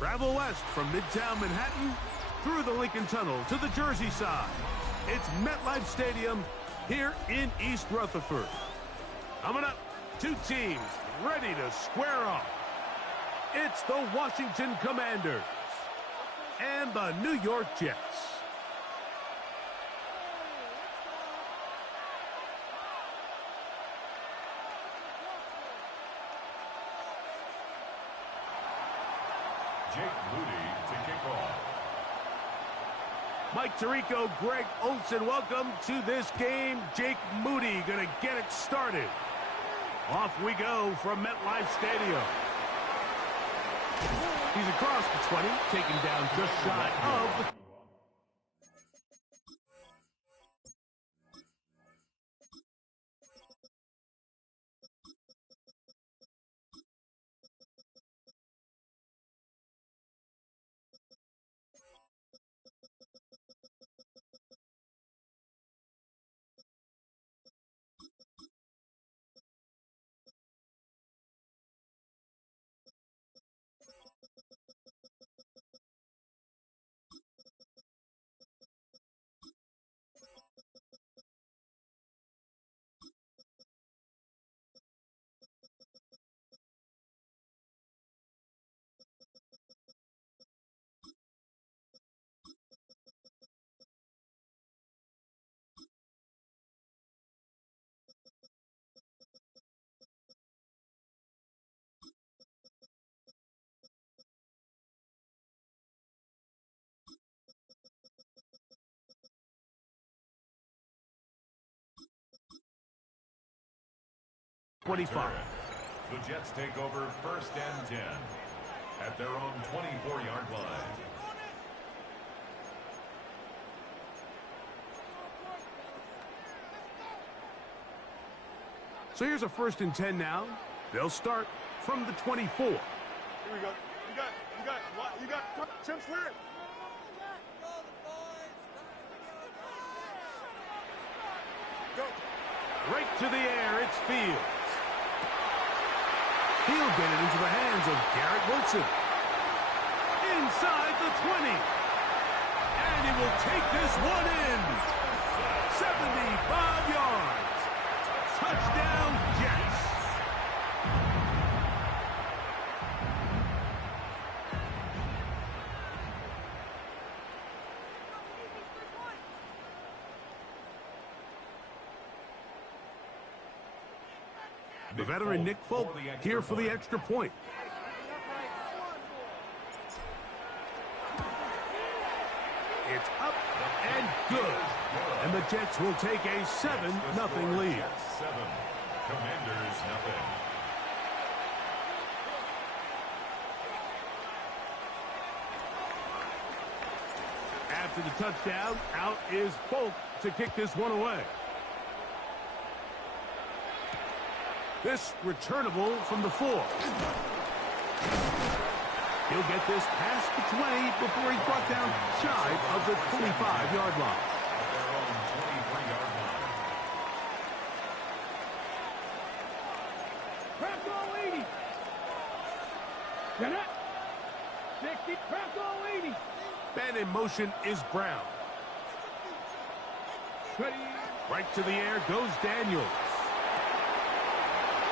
Travel west from Midtown Manhattan through the Lincoln Tunnel to the Jersey side. It's MetLife Stadium here in East Rutherford. Coming up, two teams ready to square off. It's the Washington Commanders and the New York Jets. JaQ to kick off. Mike Tirico, Greg Olson, welcome to this game. JaQ Moody going to get it started. Off we go from MetLife Stadium. He's across the 20, taken down just shy of the... The Jets take over 1st and 10 at their own 24-yard line. So here's a 1st and 10 now. They'll start from the 24. Here we go. You got Chip Slant. Go. Right to the air, it's Fields. He'll get it into the hands of Garrett Wilson. Inside the 20. And he will take this one in. 75 yards. Touchdown, Jets. The veteran Nick Folk here for the extra point. It's up and good. And the Jets will take a 7-0 lead. 7. Commanders nothing. After the touchdown, out is Folk to kick this one away. This returnable from the 4. He'll get this past the 20 before he's brought down shy of the 25-yard line. At their own 23-yard line. Press all 80. Get it. 60. Press all 80. And in motion is Brown. Ready. Right to the air goes Daniels.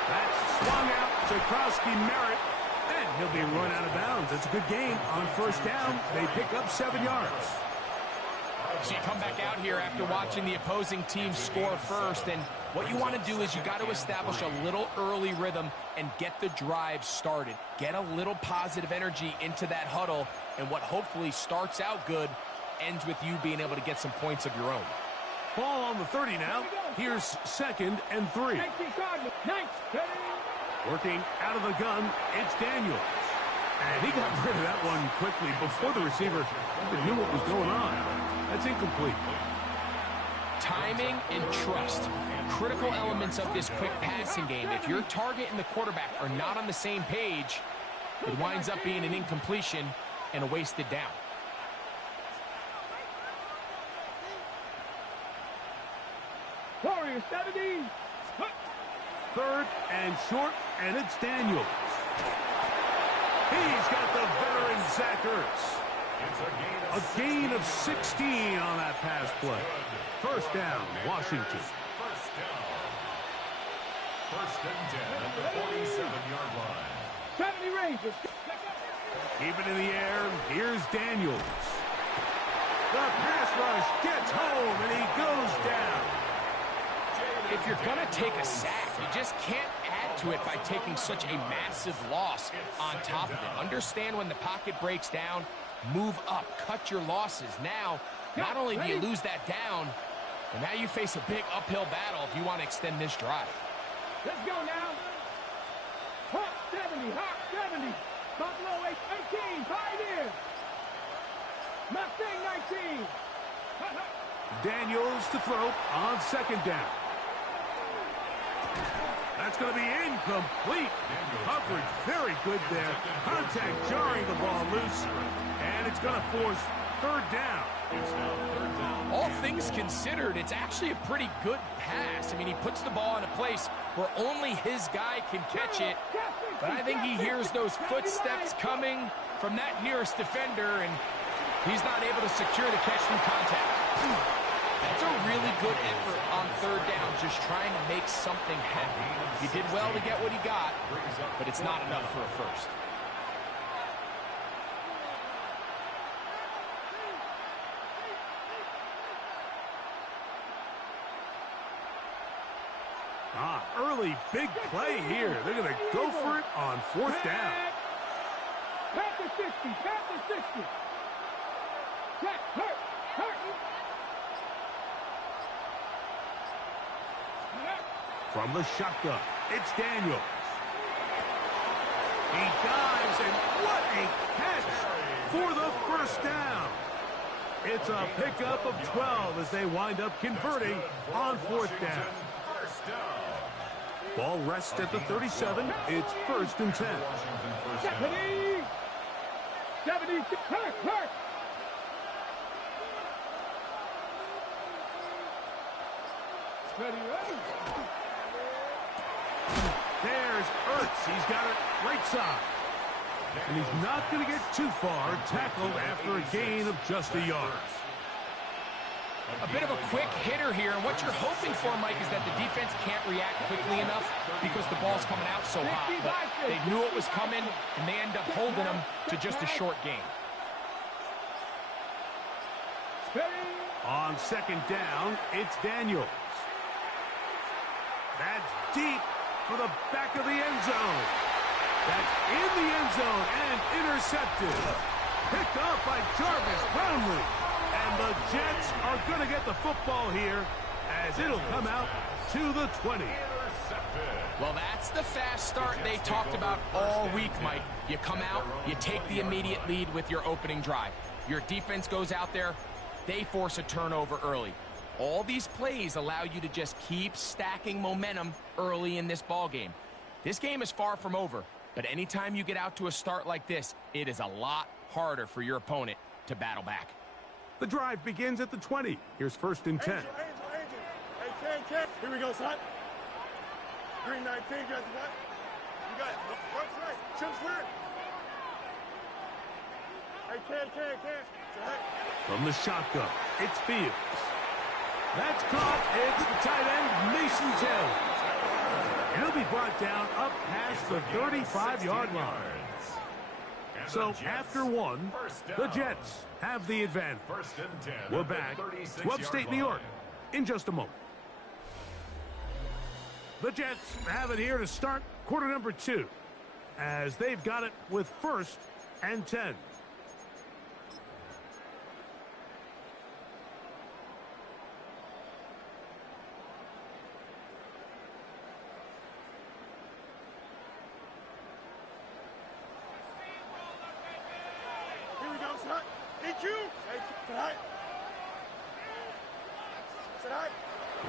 That's swung out to Krowski Merritt, and he'll be run out of bounds. It's a good gain on 1st down. They pick up 7 yards. So you come back out here after watching the opposing team score first, and what you want to do is you got to establish a little early rhythm and get the drive started. Get a little positive energy into that huddle, and what hopefully starts out good ends with you being able to get some points of your own. Ball on the 30 now. Here's 2nd and 3. Working out of the gun, it's Daniels. And he got rid of that one quickly before the receiver even knew what was going on. That's incomplete. Timing and trust. Critical elements of this quick passing game. If your target and the quarterback are not on the same page, it winds up being an incompletion and a wasted down. Warrior 70. 3rd and short, and it's Daniels. He's got the veteran Zach Ertz. A gain of 16 on that pass play. First down, Washington. First down. First and 10 at the 47-yard line. 70 Rangers. Keep it in the air. Here's Daniels. The pass rush gets home, and he goes down. If you're going to take a sack, you just can't add to it by taking such a massive loss on top of it. Understand when the pocket breaks down, move up, cut your losses. Now, not only do you lose that down, but now you face a big uphill battle if you want to extend this drive. Let's go now. Hawk 70, Hawk 70. Buffalo 18, Pioneer. Mustang 19. Daniels to throw on second down. That's going to be incomplete. Coverage very good there. Contact jarring the ball loose. And it's going to force third down. All things considered, it's actually a pretty good pass. I mean, he puts the ball in a place where only his guy can catch it. But I think he hears those footsteps coming from that nearest defender, and he's not able to secure the catch through contact. That's a really good effort on third down, just trying to make something happen. He did well to get what he got, but it's not enough for a first. Early big play here. They're going to go for it on fourth down. Panther 60, Panther 60. Jack, hurt. From the shotgun, it's Daniels. He dives, and what a catch for the first down. It's a pickup of 12 as they wind up converting on fourth down. Ball rests at the 37. It's first and 10. 70. 70. Hurt. Ready. There's Ertz. He's got it right side. And he's not going to get too far. Tackled after a gain of just a yard. A bit of a quick hitter here, and what you're hoping for, Mike, is that the defense can't react quickly enough because the ball's coming out so hot. But they knew it was coming, and they end up holding them to just a short gain. On second down, it's Daniels. That's deep for the back of the end zone. That's in the end zone and intercepted. Picked up by Jarvis Brownlee. And the Jets are going to get the football here as it'll come out to the 20. Well, that's the fast start they talked about all week, Mike. You come out, you take the immediate lead with your opening drive. Your defense goes out there, they force a turnover early. All these plays allow you to just keep stacking momentum early in this ball game. This game is far from over, but anytime you get out to a start like this, it is a lot harder for your opponent to battle back. The drive begins at the 20. Here's first and 10. Angel. Hey, Ken. Here we go, son. Green 19, guys, what? You got it. What's right? Chip square. Hey, Ken. From the shotgun, it's Fields. That's caught. It's the tight end, Mason Taylor. And he'll be brought down up past the 35-yard line. So after one, the Jets have the advantage. We're back to upstate New York in just a moment. The Jets have it here to start quarter number 2 as they've got it with first and 10.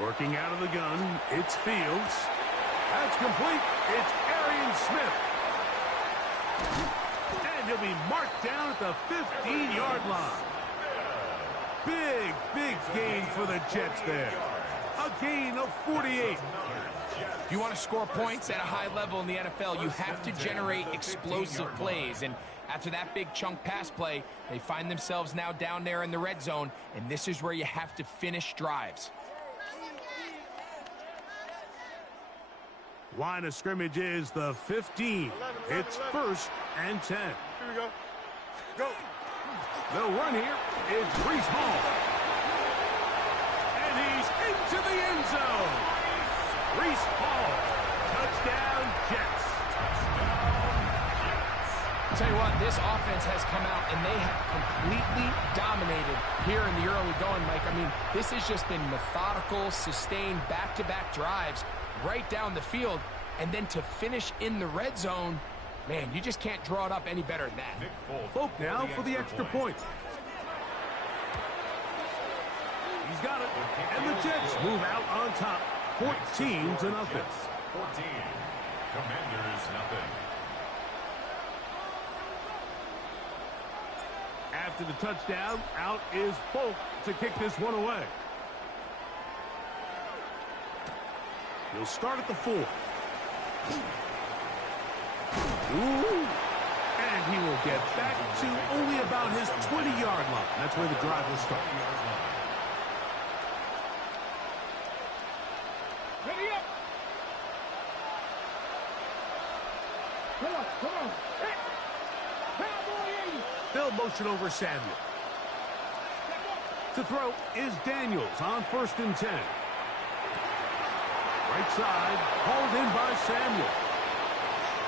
Working out of the gun, it's Fields. That's complete. It's Arian Smith. And he'll be marked down at the 15-yard line. Big gain for the Jets there. A gain of 48. If you want to score points at a high level in the NFL, you have to generate explosive plays. And After that big chunk pass play, they find themselves now down there in the red zone, and this is where you have to finish drives. Line of scrimmage is the 15. It's 1st and 10. Here we go. Go. The run here is Brees Hall. And he's into the end zone. Brees Hall. Touchdown, Jets. I'll tell you what, this offense has come out, and they have completely dominated here in the early going, Mike. I mean, this has just been methodical, sustained, back-to-back drives right down the field, and then to finish in the red zone, man, you just can't draw it up any better than that. Folk now for the extra point. He's got it, and the Jets move out on top, 14-0. 14. Commanders, nothing. After the touchdown, out is Folk to kick this one away. He'll start at the 4. Ooh. And he will get back to only about his 20-yard line. That's where the drive will start. Ready up. Come on, come on. Hey. Cowboy 80. They'll motion over Samuel. To throw is Daniels on 1st and 10. Right side, hauled in by Samuel.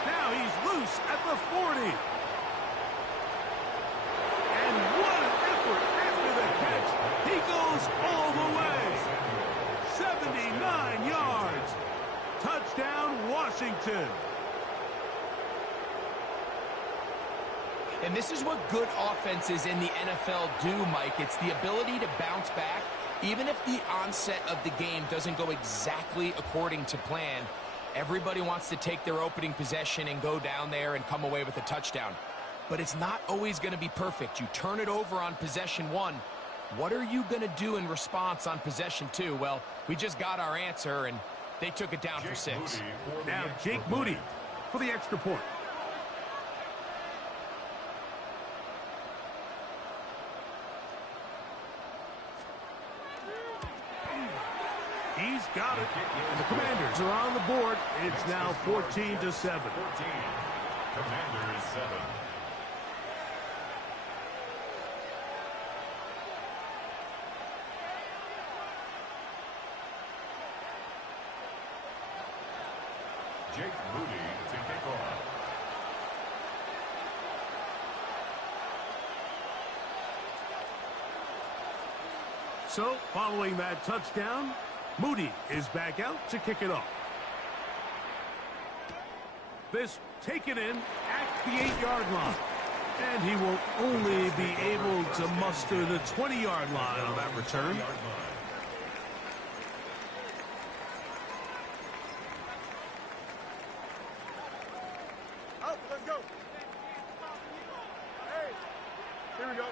Now he's loose at the 40. And what an effort after the catch. He goes all the way. 79 yards. Touchdown, Washington. And this is what good offenses in the NFL do, Mike. It's the ability to bounce back, even if the onset of the game doesn't go exactly according to plan. Everybody wants to take their opening possession and go down there and come away with a touchdown. But it's not always going to be perfect. You turn it over on possession 1. What are you going to do in response on possession 2? Well, we just got our answer, and they took it down for 6. Now Jake Moody for the extra point. He's got it. And the Commanders are on the board. It's now 14-7. 14. Commanders 7. Jake Moody to kick off. So, following that touchdown, Moody is back out to kick it off. This taken in at the 8-yard line. And he will only be able to muster the 20-yard line on that return. Up, let's go. Hey, here we go.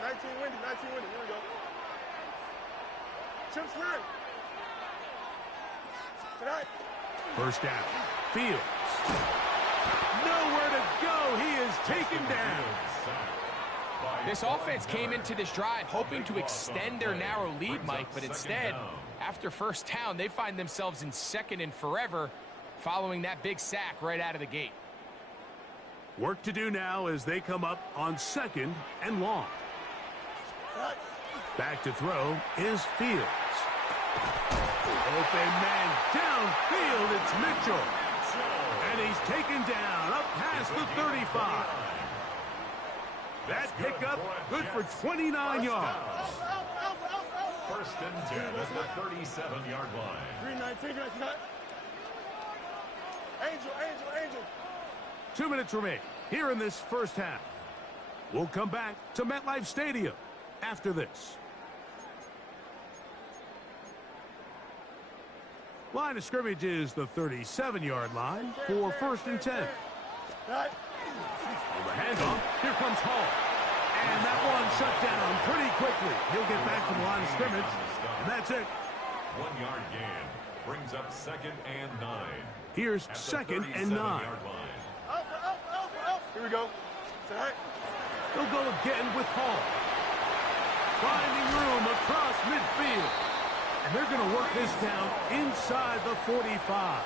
19 winning, here we go. Chip Slam. Tonight. First down. Fields. Nowhere to go. He is taken down. This offense came into this drive hoping to extend their narrow lead, Mike, but instead, after first down, they find themselves in 2nd and forever following that big sack right out of the gate. Work to do now as they come up on 2nd and long. Back to throw is Fields. Open man downfield, it's Mitchell. And he's taken down up past the 35. That pickup good for 29 yards. 1st and 10 at the 37-yard line. 319, cut. Angel. 2 minutes remain here in this first half. We'll come back to MetLife Stadium after this. Line of scrimmage is the 37-yard line for 1st and 10. Cut. The handoff. Here comes Hall. And that one shut down pretty quickly. He'll get back to the line of scrimmage. And that's it. 1-yard gain brings up 2nd and 9. Here's 2nd and 9. Up. go. Tonight. They'll go again with Hall. Finding room across midfield. And they're going to work this down inside the 45.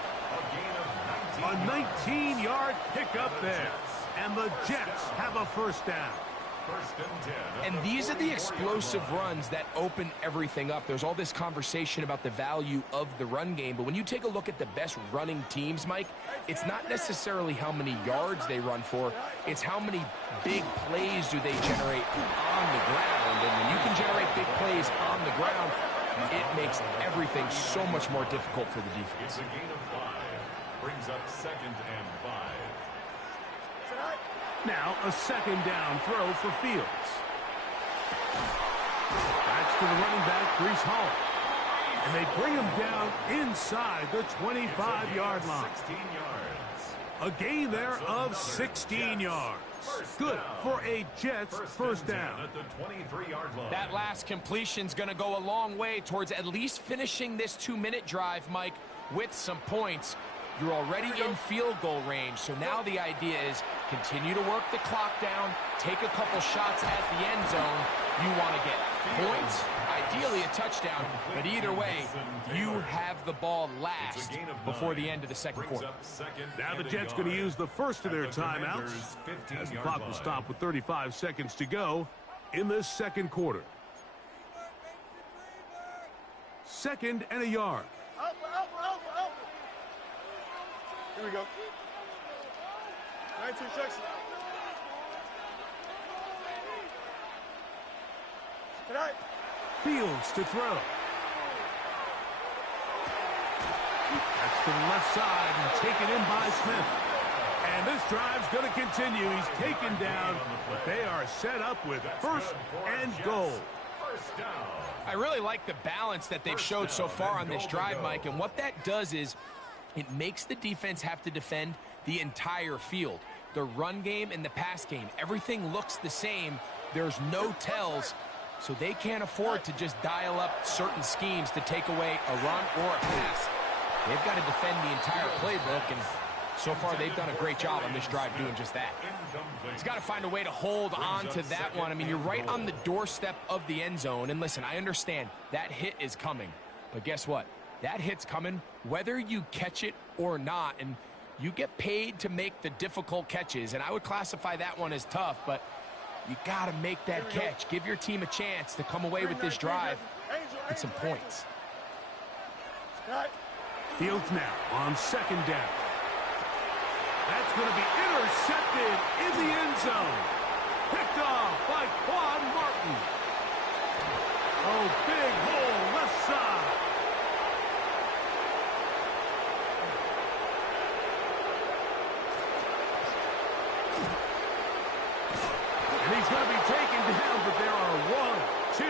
A 19-yard pickup there. And the Jets have a first down. And these are the explosive runs that open everything up. There's all this conversation about the value of the run game, but when you take a look at the best running teams, Mike, it's not necessarily how many yards they run for, it's how many big plays do they generate on the ground. And when you can generate big plays on the ground, it makes everything so much more difficult for the defense. It's a gain of 5. Brings up 2nd and 5. Now a second down throw for Fields. That's to the running back, Breece Hall. And they bring him down inside the 25-yard line. 16 yards. A gain there of 16 yards. Good for a Jets first down. At the 23-yard line. That last completion's going to go a long way towards at least finishing this 2-minute drive, Mike, with some points. You're already in field goal range, so now the idea is continue to work the clock down, take a couple shots at the end zone. You want to get points, ideally a touchdown, but either way, you have the ball last before the end of the second quarter. Now the Jets going to use the first of their timeouts as the clock will stop with 35 seconds to go in this second quarter. 2nd and a yard. Here we go. 19 seconds. Tonight. Fields to throw. That's to the left side and taken in by Smith. And this drive's going to continue. He's taken down, but they are set up with 1st and goal. I really like the balance that they've showed so far on this drive, Mike, and what that does is it makes the defense have to defend the entire field. The run game and the pass game, everything looks the same. There's no tells, so they can't afford to just dial up certain schemes to take away a run or a pass. They've got to defend the entire playbook, and so far they've done a great job on this drive doing just that. He's got to find a way to hold on to that one. I mean, you're right on the doorstep of the end zone, and listen, I understand that hit is coming, but guess what? That hit's coming whether you catch it or not, and you get paid to make the difficult catches, and I would classify that one as tough, but you got to make that catch. Give your team a chance to come away with this drive with some points. Fields now on 2nd down. That's going to be intercepted in the end zone. Picked off by Quan Martin. Oh, big hole left side. And he's going to be taken down, but there are 1, 2,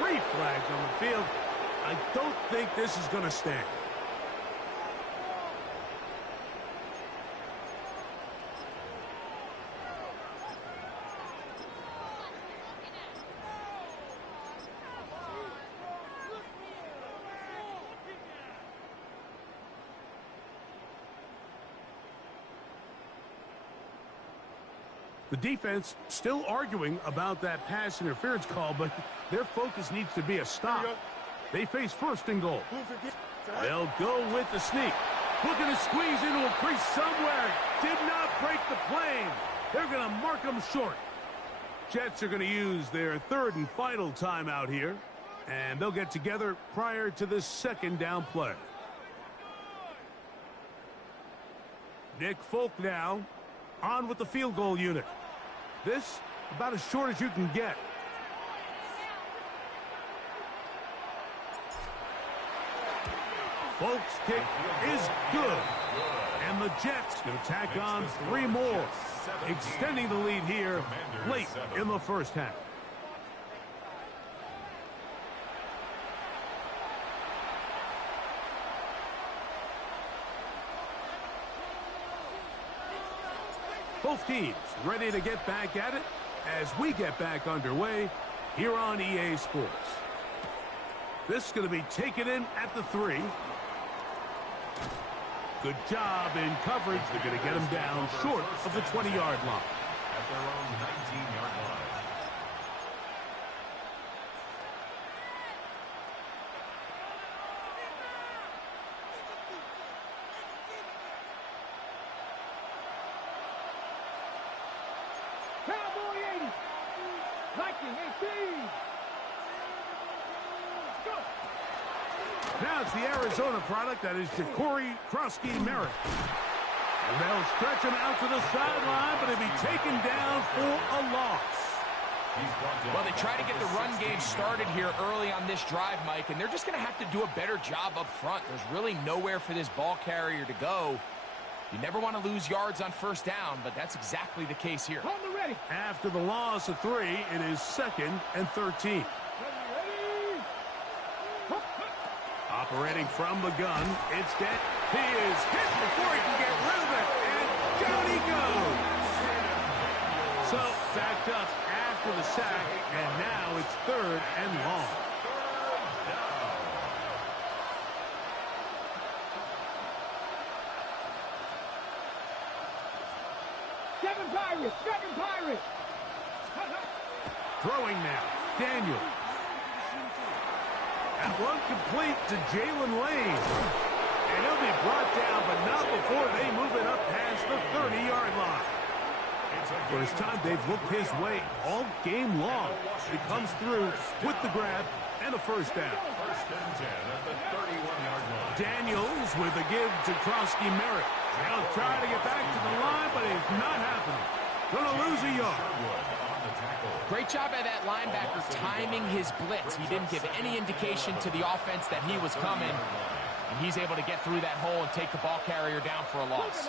3 flags on the field. I don't think this is going to stand. The defense still arguing about that pass interference call, but their focus needs to be a stop. They face 1st and goal. They'll go with the sneak. Looking to squeeze into a crease somewhere. Did not break the plane. They're going to mark them short. Jets are going to use their 3rd and final timeout here, and they'll get together prior to this 2nd down play. Nick Folk now on with the field goal unit. This about as short as you can get. Folk's kick is good. And the Jets going to tack on 3 more, extending the lead here late in the first half. Both teams ready to get back at it as we get back underway here on EA Sports. This is going to be taken in at the 3. Good job in coverage. They're going to get him down short of the 20-yard line. at their own 19-yard line. Cowboy 80. Viking 18. Go. Now it's the Arizona product that is JaQ Merritt. And they'll stretch him out to the sideline, but he'll be taken down for a loss. Well, they try to get the run game started here early on this drive, Mike, and they're just going to have to do a better job up front. There's really nowhere for this ball carrier to go. You never want to lose yards on first down, but that's exactly the case here. On the ready. After the loss of 3, it is 2nd and 13. Ready. Hup, hup. Operating from the gun, it's dead. He is hit before he can get rid of it, and down he goes. So, backed up after the sack, and now it's 3rd and long. Seven Pirates. Throwing now, Daniel. That one complete to Jalen Lane. And he'll be brought down, but not before they move it up past the 30-yard line. First time they've looked his way all game long. He comes through with the grab and a first down. 1st and 10 at the 31-yard line. Daniels with a give to Merritt. They'll try to get back to the line, but it's not happening. Gonna lose a yard. Great job by that linebacker timing his blitz. He didn't give any indication to the offense that he was coming, and he's able to get through that hole and take the ball carrier down for a loss.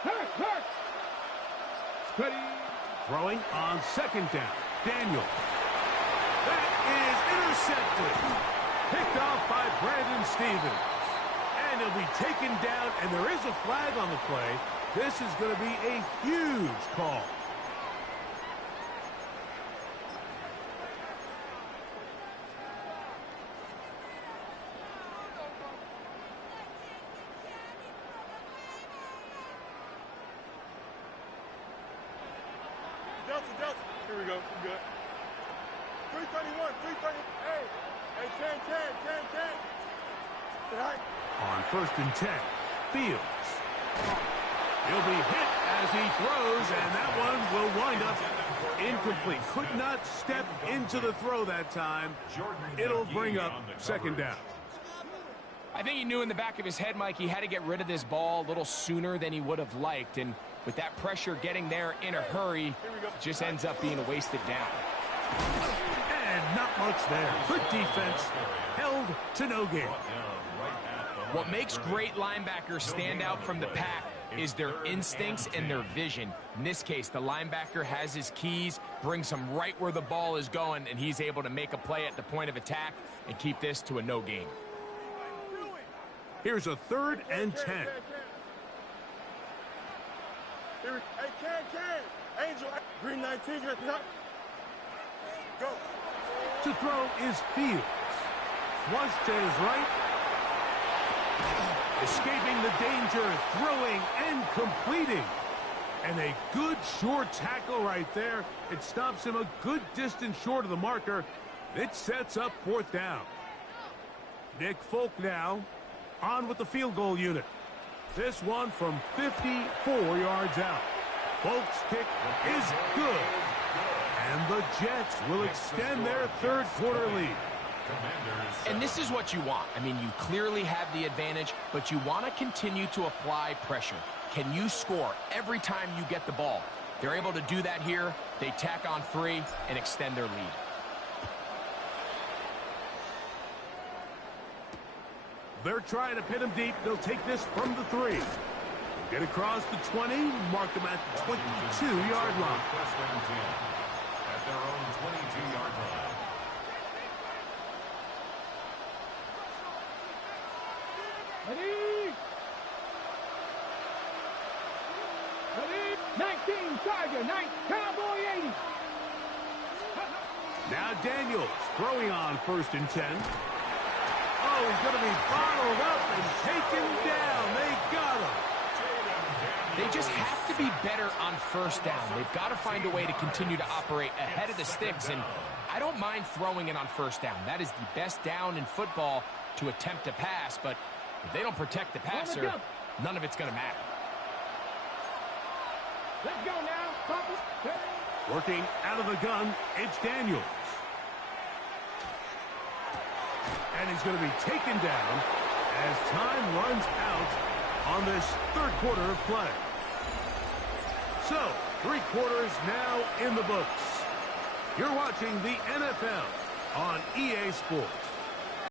Hurt. Steady. Throwing on 2nd down. Daniel. That is intercepted. Picked off by Brandon Stevens. And he'll be taken down, and there is a flag on the play. This is going to be a huge call. Delta. Here we go. We're good. 331. Hey, 10. Right. On 1st and 10, Fields. He'll be hit as he throws, and that one will wind up incomplete. Could not step into the throw that time. It'll bring up 2nd down. I think he knew in the back of his head, Mike, he had to get rid of this ball a little sooner than he would have liked. And with that pressure getting there in a hurry, it just ends up being a wasted down. And not much there. Good defense. Held to no gain. What makes great linebackers stand out from the pack is their instincts and their vision. In this case, the linebacker has his keys, brings him right where the ball is going, and he's able to make a play at the point of attack and keep this to a no gain. Here's a 3rd and 10. Hey, Ken. Angel. Green 19. Go. To throw is Fields. Flush to his right. Escaping the danger, throwing and completing. And a good short tackle right there. It stops him a good distance short of the marker. It sets up 4th down. Nick Folk now on with the field goal unit. This one from 54 yards out. Folk's kick is good. And the Jets will extend their 3rd quarter lead. And this is what you want. I mean, you clearly have the advantage, but you want to continue to apply pressure. Can you score every time you get the ball? They're able to do that here. They tack on 3 and extend their lead. They're trying to pin him deep. They'll take this from the 3. Get across the 20, mark them at the 22-yard line. 1st and 10 at their own 22-yard line. Ready. 19 Charger, 9 Cowboy 80. Now Daniels throwing on 1st and 10. Oh, he's going to be bottled up and taken down. be better on first down. They've got to find a way to continue to operate ahead of the sticks, and I don't mind throwing it on first down. That is the best down in football to attempt to pass, but if they don't protect the passer, none of it's going to matter. Let's go now. Papa. Working out of the gun, it's Daniels. And he's going to be taken down as time runs out on this third quarter of play. So, 3 quarters now in the books. You're watching the NFL on EA Sports.